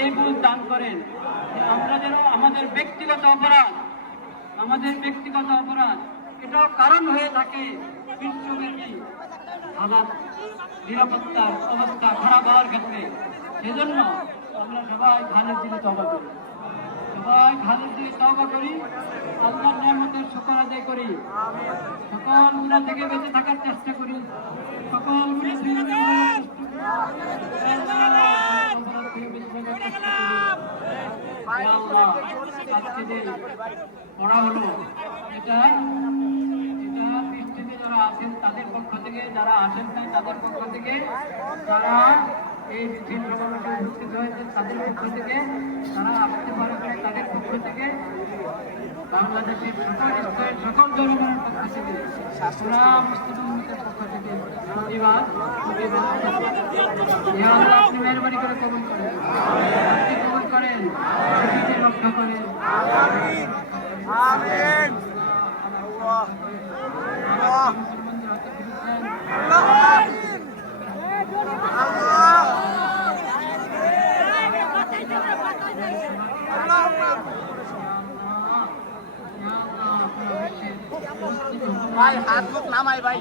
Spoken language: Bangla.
এই বুঝ দান করেন। আমরা যেন আমাদের ব্যক্তিগত অপরাধ এটাও কারণ হয়ে থাকে বিশ্বব্যাপী হালাত নিরাপত্তার অবস্থা খারাপ হওয়ার ক্ষেত্রে। সেজন্য আমরা সবাই খালের দিকে তওবা করি, আল্লাহর নিয়ামতের শুকর আদায় করি, সকল গুনাহ থেকে বেঁচে থাকার চেষ্টা করি, সকল গুনাহ থেকে আজকে যে পড়া হলো এটা পৃষ্ঠে যারা আছেন তাদের পক্ষ থেকে, যারা আসেন নাই তাদের পক্ষ থেকে, যারা এই মিছিল সমাবেশে উপস্থিত হয়েছে তাদের পক্ষ থেকে, যারা আসতে পারে তাদের পক্ষ থেকে, বাংলাদেশের সকল স্তরের সকল জনগণের পক্ষ থেকে, পুরা মুসলিমের পক্ষ থেকে প্রতিবাদ আপনি মেহরবানি করে কবুল করেন, কবুল করেন, রক্ষা করেন। ভাই হাত মুখ নামাই ভাই।